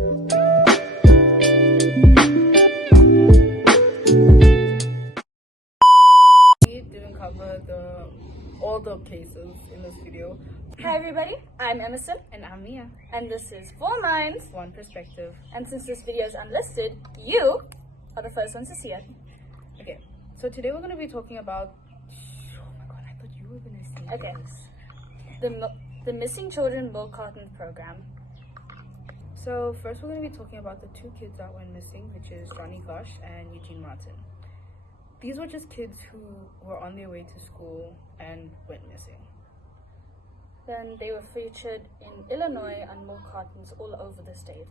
We didn't cover all the cases in this video. Hi everybody, I'm Emerson And I'm Mia. and this is Four Minds, One perspective. and since this video is unlisted, you are the first ones to see it. Okay, so today we're going to be talking about... Oh my god, I thought you were going to say Okay. this. The Missing Children Milk Carton Program. So first we're going to be talking about the two kids that went missing, which is Johnny Gosh and Eugene Martin. These were just kids who were on their way to school and went missing. Then they were featured in Illinois on milk cartons all over the state.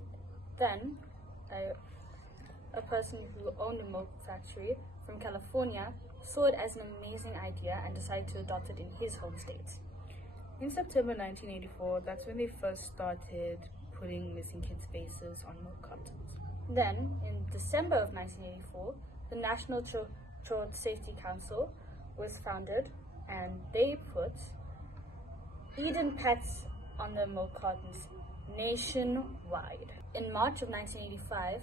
Then a person who owned a milk factory from California saw it as an amazing idea and decided to adopt it in his home state. In September 1984, that's when they first started putting missing kids' faces on milk cartons. Then, in December of 1984, the National Child Safety Council was founded, and they put Eden pets on the milk cartons nationwide. In March of 1985,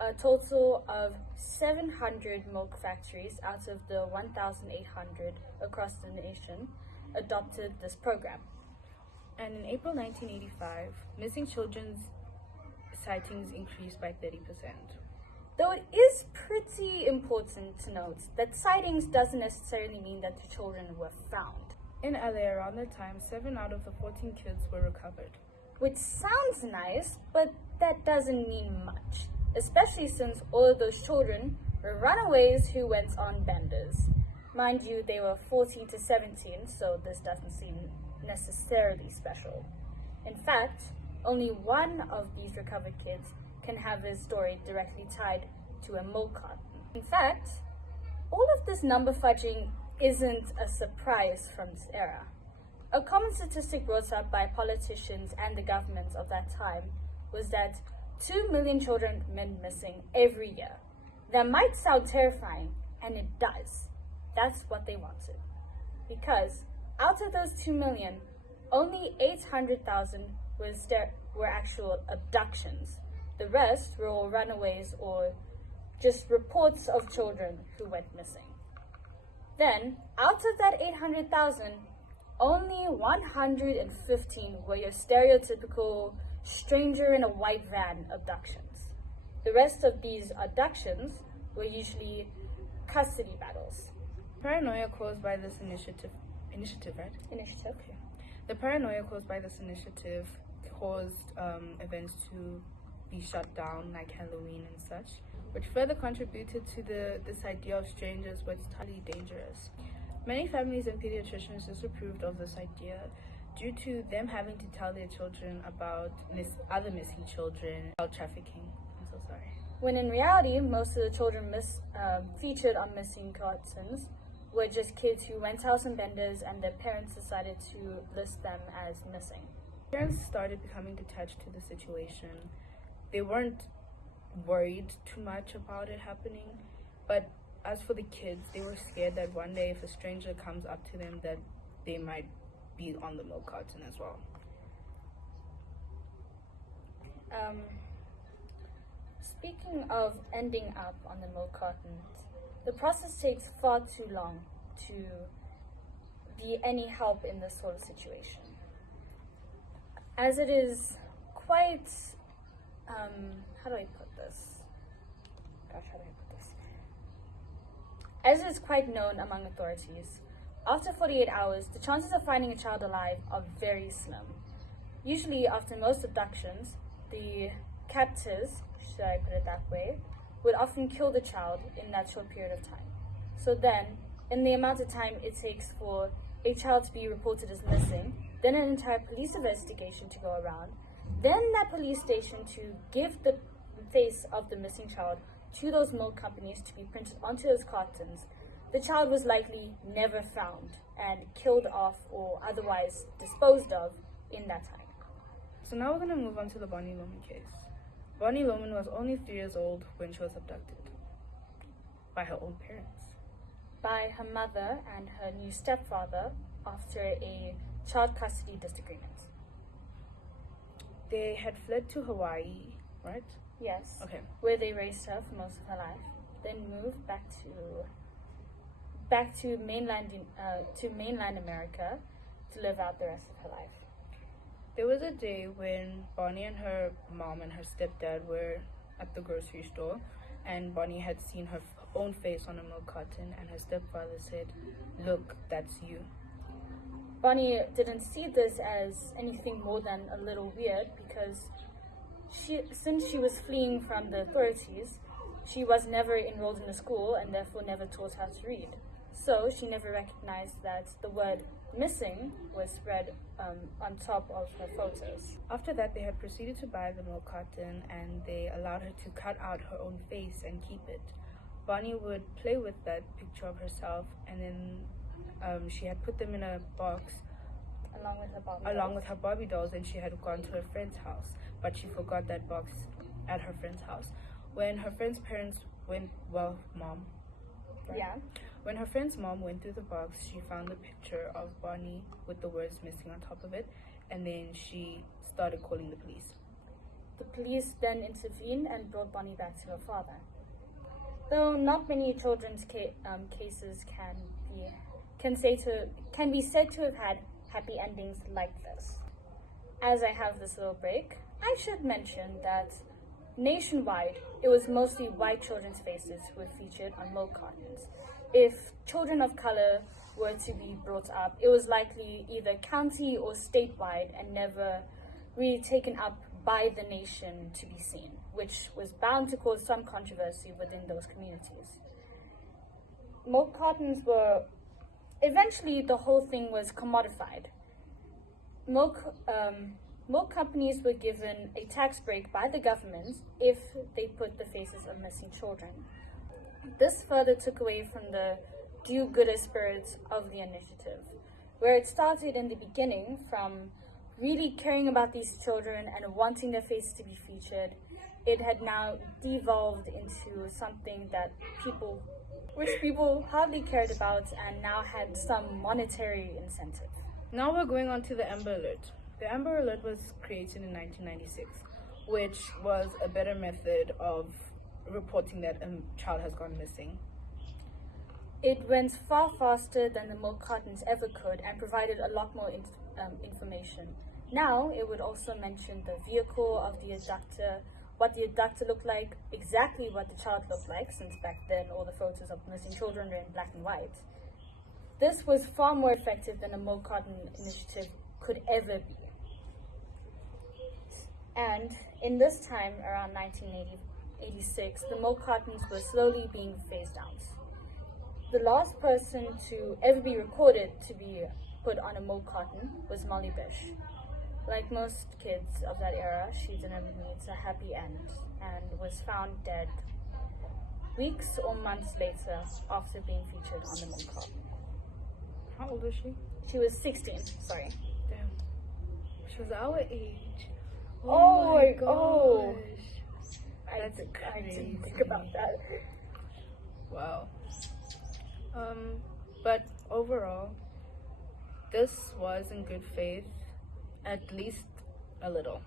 a total of 700 milk factories out of the 1,800 across the nation adopted this program. And in April 1985, missing children's sightings increased by 30%. Though it is pretty important to note that sightings doesn't necessarily mean that the children were found. In LA around that time, 7 out of the 14 kids were recovered. Which sounds nice, but that doesn't mean much, especially since all of those children were runaways who went on benders. Mind you, they were 14 to 17, so this doesn't seem necessarily special. In fact, only one of these recovered kids can have his story directly tied to a milk carton. In fact, all of this number fudging isn't a surprise from this era. A common statistic brought up by politicians and the governments of that time was that 2 million children went missing every year. That might sound terrifying, and it does. That's what they wanted. Because out of those 2 million, only 800,000 were actual abductions. The rest were all runaways or just reports of children who went missing. Then, out of that 800,000, only 115 were your stereotypical stranger in a white van abductions. The rest of these abductions were usually custody battles. Paranoia caused by this initiative, right? Initiative. Okay. The paranoia caused by this initiative caused events to be shut down, like Halloween and such, which further contributed to this idea of strangers was totally dangerous. Many families and pediatricians disapproved of this idea due to them having to tell their children about other missing children, child trafficking. I'm so sorry. When in reality, most of the children featured on missing cartons were just kids who went out on benders and their parents decided to list them as missing. Parents started becoming detached to the situation. They weren't worried too much about it happening, but as for the kids, they were scared that one day if a stranger comes up to them that they might be on the milk carton as well. Speaking of ending up on the milk cartons, the process takes far too long to be any help in this sort of situation, as it is quite how do I put this? As it is quite known among authorities, after 48 hours, the chances of finding a child alive are very slim. Usually, after most abductions, the captors, should I put it that way, would often kill the child in that short period of time. So then, in the amount of time it takes for a child to be reported as missing, then an entire police investigation to go around, then that police station to give the face of the missing child to those milk companies to be printed onto those cartons, the child was likely never found and killed off or otherwise disposed of in that time. So now we're going to move on to the Bonnie Loman case. Bonnie Loman was only 3 years old when she was abducted by her own parents. By her mother and her new stepfather after a child custody disagreement. They had fled to Hawaii right? Yes. Okay. Where they raised her for most of her life, then moved back to mainland America to live out the rest of her life. There was a day when Bonnie and her mom and her stepdad were at the grocery store, and Bonnie had seen her own face on a milk carton, and her stepfather said, "Look, that's you." Bonnie didn't see this as anything more than a little weird because since she was fleeing from the authorities, she was never enrolled in a school and therefore never taught how to read. So she never recognized that the word missing was spread on top of her photos. After that, they had proceeded to buy the milk carton, and they allowed her to cut out her own face and keep it. Bonnie would play with that picture of herself, and then she had put them in a box Along with her Barbie dolls, and she had gone to a friend's house, but she forgot that box at her friend's house. When her friend's parents mom. Right? Yeah. When her friend's mom went through the box, she found the picture of Bonnie with the words missing on top of it, and then she started calling the police. The police then intervened and brought Bonnie back to her father. Though not many children's cases can be said to have had happy endings like this. As I have this little break, I should mention that nationwide, it was mostly white children's faces who were featured on milk cartons. If children of color were to be brought up, it was likely either county or statewide and never really taken up by the nation to be seen, which was bound to cause some controversy within those communities. Milk cartons were eventually the whole thing was commodified. Milk companies were given a tax break by the government if they put the faces of missing children. This further took away from the do-gooder spirit of the initiative, where it started in the beginning from really caring about these children and wanting their faces to be featured. It had now devolved into something that people hardly cared about and now had some monetary incentive. Now we're going on to the Amber Alert. The Amber Alert was created in 1996, which was a better method of reporting that a child has gone missing. It went far faster than the milk cartons ever could and provided a lot more information. Now it would also mention the vehicle of the abductor, what the abductor looked like, exactly what the child looked like, since back then all the photos of missing children were in black and white. This was far more effective than a milk carton initiative could ever be. And in this time, around 1986, the milk cartons were slowly being phased out. The last person to ever be recorded to be put on a milk carton was Molly Bish. Like most kids of that era, she didn't meet a happy end and was found dead weeks or months later after being featured on the milk carton. How old was she? She was 16, sorry. Damn. She was our age. Oh my gosh. oh. That's I crazy. didn't think about that. Wow. But overall, this was in good faith, at least a little.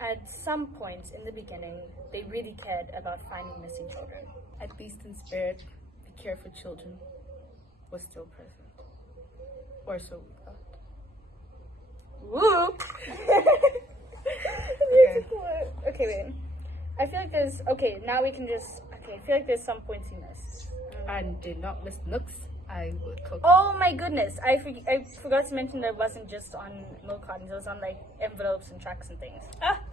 At some point in the beginning, they really cared about finding missing children. At least in spirit, the care for children was still present. Or so we thought. Whoop! Okay, wait. I feel like there's... Okay, now we can just... Okay, I feel like there's some points you missed. I did not miss nooks. I would cook. Oh my goodness! I forgot to mention that it wasn't just on milk cartons. It was on like envelopes and tracks and things.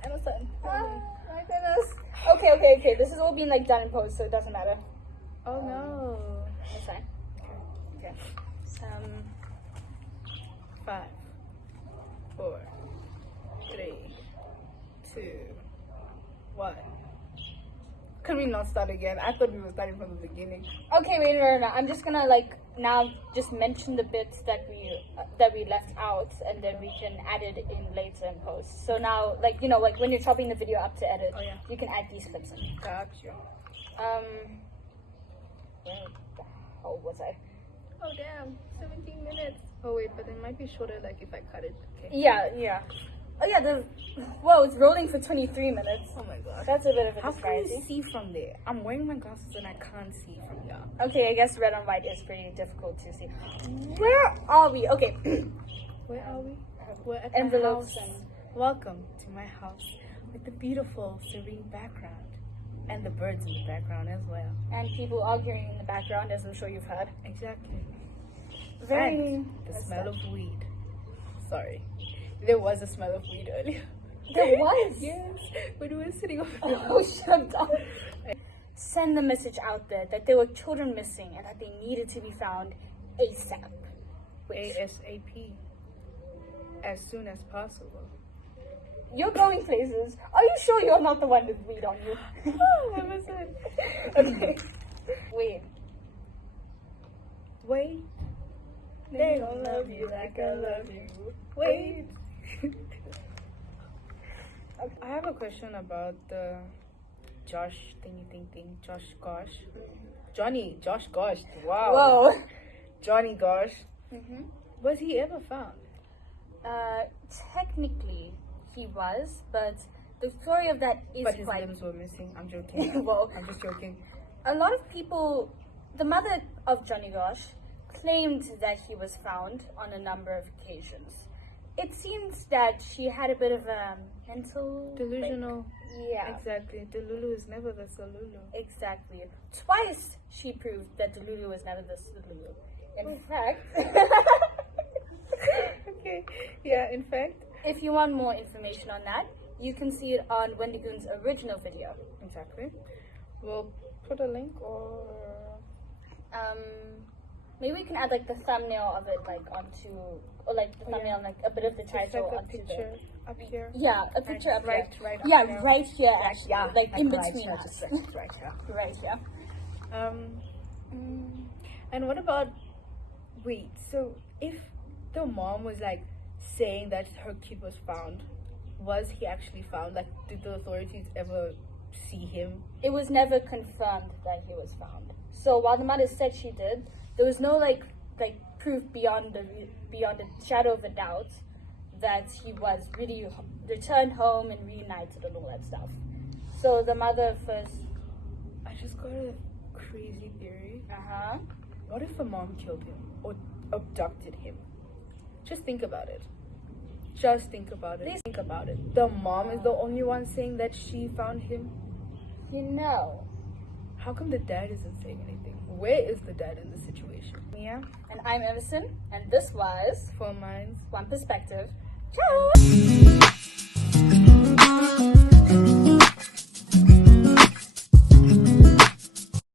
Amazon. My goodness. Okay. This is all being like done in post, so it doesn't matter. Oh no. That's fine. Okay. 5, 4, 3, 2, 1. Can we not start again? I thought we were starting from the beginning. Okay, wait, no. I'm just gonna like now just mention the bits that we left out, and then we can add it in later in post. So now, like like when you're chopping the video up to edit, you can add these clips in. Gotcha. Where the hell was I? Oh damn, 17 minutes. Oh wait, but it might be shorter like if I cut it. Okay. Yeah. Oh yeah, whoa, it's rolling for 23 minutes. Oh my god. That's a bit of a How can you disparity. see from there? I'm wearing my glasses and I can't see from here. Okay, I guess red and white is pretty difficult to see. Where are we? Okay. Where are we? We're at Envelopes my house. and- Welcome to my house with the beautiful, serene background. And the birds in the background as well. And people arguing in the background, as I'm sure you've heard. Exactly. Very. And the smell of weed. Sorry. There was a smell of weed earlier. There was? Yes. When we were sitting over Oh, shut up. Send the message out there that there were children missing and that they needed to be found ASAP. ASAP. As soon as possible. You're going places. Are you sure you're not the one with weed on you? Oh, I wasn't. Okay. Wait. Wait. They don't love you like I love you. Wait. I have a question about the Josh thing. Josh Gosh. Josh Gosh. Wow. Whoa. Johnny Gosh. Mm-hmm. Was he ever found? Technically, he was, but the story of that is But his quite. limbs were missing. I'm joking. Well, I'm just joking. a lot of people, the mother of Johnny Gosh, claimed that he was found on a number of occasions. It seems that she had a bit of a mental Delusional. Yeah, Exactly. Delulu is never the Salulu. exactly. Twice she proved that Delulu was never the Lulu. In fact, Okay. Yeah, in fact. if you want more information on that, you can see it on Wendigoon's original video. Exactly. We'll put a link or... Maybe we can add like the thumbnail of it like onto, or like the thumbnail, like a bit of the Just title like a onto picture up here. Yeah, a picture up right, here. right up Yeah, here. right here actually. Yeah, like in right between here, us. just right here. Right here. And what about... Wait, so if the mom was like saying that her kid was found, was he actually found? Like, did the authorities ever see him? It was never confirmed that he was found. So while the mother said she did, there was no like proof beyond the shadow of a doubt that he was really returned home and reunited and all that stuff. So the mother first. I just got a crazy theory. Uh-huh. What if the mom killed him or abducted him? Just think about it. Just think about it. Think about it. The mom is the only one saying that she found him. You know. How come the dad isn't saying anything? Where is the dad in the situation? Yeah. And I'm Emerson, and this was For minds. One Perspective. Ciao!